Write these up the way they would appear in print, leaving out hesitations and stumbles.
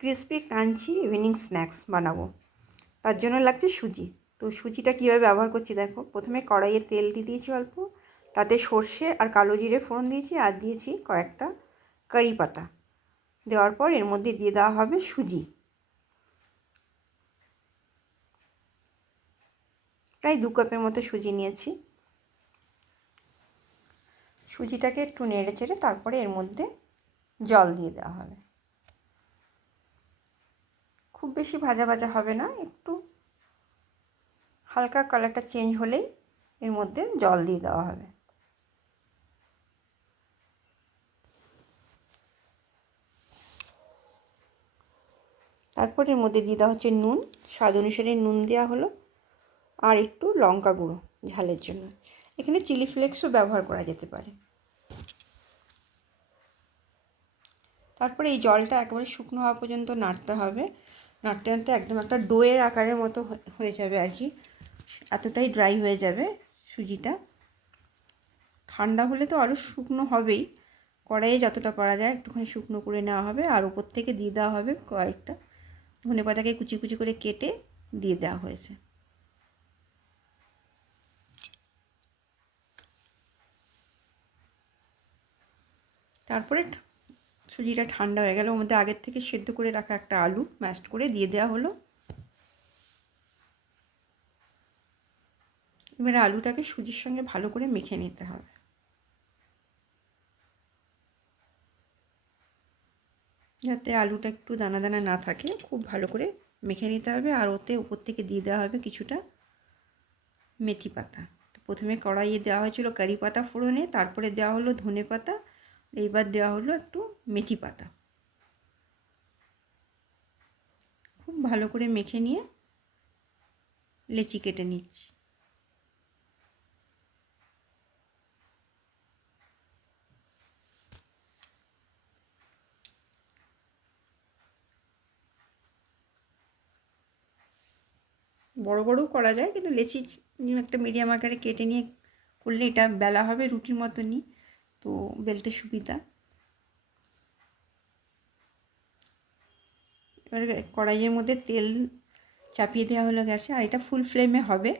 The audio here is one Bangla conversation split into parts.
ক্রিসপি ক্রাঞ্চি ইভিনিং স্ন্যাক্স বানাবো। তার জন্য লাগছে সুজি। তো সুজিটা কীভাবে ব্যবহার করছি দেখো। প্রথমে কড়াইয়ে তেল দিয়ে দিয়েছি অল্প, তাতে সর্ষে আর কালো জিরে ফোড়ন দিয়েছি, আর দিয়েছি কয়েকটা কারি পাতা। দেওয়ার পর এর মধ্যে দিয়ে দেওয়া হবে সুজি। প্রায় 2 কাপের মতো সুজি নিয়েছি। সুজিটাকে একটু নেড়ে চেড়ে তারপরে এর মধ্যে জল দিয়ে দেওয়া হবে। খুব বেশি ভাজা ভাজা হবে না, একটু হালকা কালারটা চেঞ্জ হলেই এর মধ্যে জল দিয়ে দেওয়া হবে। তারপর এর মধ্যে দিয়ে দেওয়া হচ্ছে নুন, স্বাদ অনুসারে নুন দেওয়া হলো, আর একটু লঙ্কা গুঁড়ো ঝালের জন্য। এখানে চিলি ফ্লেক্সও ব্যবহার করা যেতে পারে। তারপরে এই জলটা একেবারে শুকনো হওয়া পর্যন্ত নাড়তে হবে। নাড়তে নাড়তে একদম একটা ডোয়ের আকারের মতো হয়ে যাবে আর কি, এতটাই ড্রাই হয়ে যাবে সুজিটা। ঠান্ডা হলে তো আরও শুকনো হবেই, কড়াইয়ে যতটা পারা যায় একটুখানি শুকনো করে নেওয়া হবে। আর উপর থেকে দিয়ে দেওয়া হবে কয়েকটা ধনেপাতাকে কুচি কুচি করে কেটে দিয়ে দেওয়া হয়েছে। তারপরে সুজিটা ঠান্ডা হয়ে গেল, ওর মধ্যে আগের থেকে সেদ্ধ করে রাখা একটা আলু ম্যাশড করে দিয়ে দেওয়া হলো। এবারে আলুটাকে সুজির সঙ্গে ভালো করে মেখে নিতে হবে। যাতে আলুটা একটু দানা দানা না থাকে, খুব ভালো করে মেখে নিতে হবে। আর ওতে উপর থেকে দিয়ে দেওয়া হবে কিছুটা মেথি পাতা। তো প্রথমে কড়াইয়ে দেওয়া হয়েছিল কারি পাতা ফোড়নে, তারপরে দেওয়া হলো ধনে পাতা, এইবার দেওয়া হলো একটু মেথি পাতা। খুব ভালো করে মেখে নিয়ে লেচি কেটে নিচ্ছি। বড় বড়ও করা যায়, কিন্তু লেচি একটা মিডিয়াম আকারে কেটে নিয়ে করলে এটা বেলা হবে রুটির মতনই, তো বেলতে সুবিধা। এবার কড়াইয়ের মধ্যে তেল চাপিয়ে দেওয়া হলো গ্যাসে, আর এটা ফুল ফ্লেমে হবে।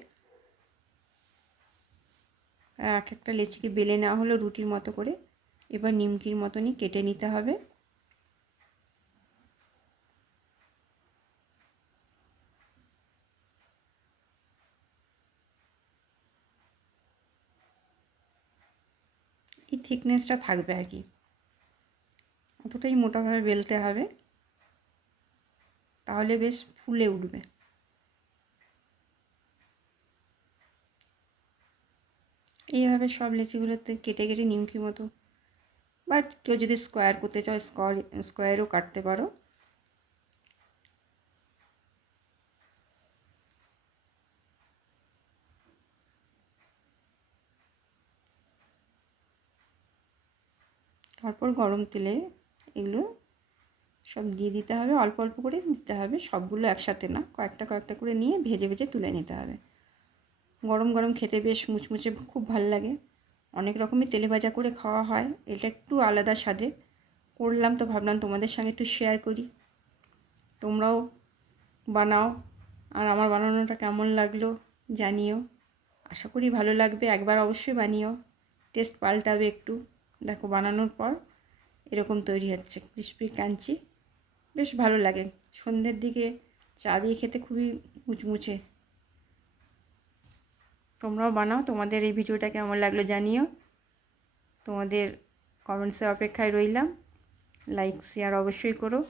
এক একটা লেচিকে বেলে নেওয়া হলো রুটির মতো করে। এবার নিমকির মতনই কেটে নিতে হবে। এই থিকনেসটা থাকবে আর কি, অতটাই মোটাভাবে বেলতে হবে, তাহলে বেশ ফুলে উঠবে। এইভাবে সব লেচিগুলোতে কেটে কেটে নিমকির মতো, বা কেউ যদি স্কোয়ার করতে চাও স্কোয়ারও কাটতে পারো। তারপর গরম তেলে এগুলো সব দিয়ে দিতে হবে, অল্প অল্প করে দিতে হবে, সবগুলো একসাথে না, কয়েকটা কয়েকটা করে নিয়ে ভেজে ভেজে তুলে নিতে হবে। গরম গরম খেতে বেশ মুচমুচে খুব ভালো লাগে। অনেক রকমই তেলে ভাজা করে খাওয়া হয়, এটা একটু আলাদা স্বাদে করলাম, তো ভাবলাম তোমাদের সঙ্গে একটু শেয়ার করি। তোমরাও বানাও, আর আমার বানানোটা কেমন লাগলো জানিও। আশা করি ভালো লাগবে, একবার অবশ্যই বানিও, টেস্ট পাল্টাবে একটু। দেখো বানানোর পর এরকম তৈরি হচ্ছে ক্রিসপি ক্রাঞ্চি, বেশ ভালো লাগে। সন্ধ্যের দিকে চা দিয়ে খেতে খুবই মুচমুচে। তোমরাও বানাও, তোমাদের এই ভিডিওটা কেমন লাগলো জানিও। তোমাদের কমেন্টসের অপেক্ষায় রইলাম। লাইক শেয়ার অবশ্যই করো।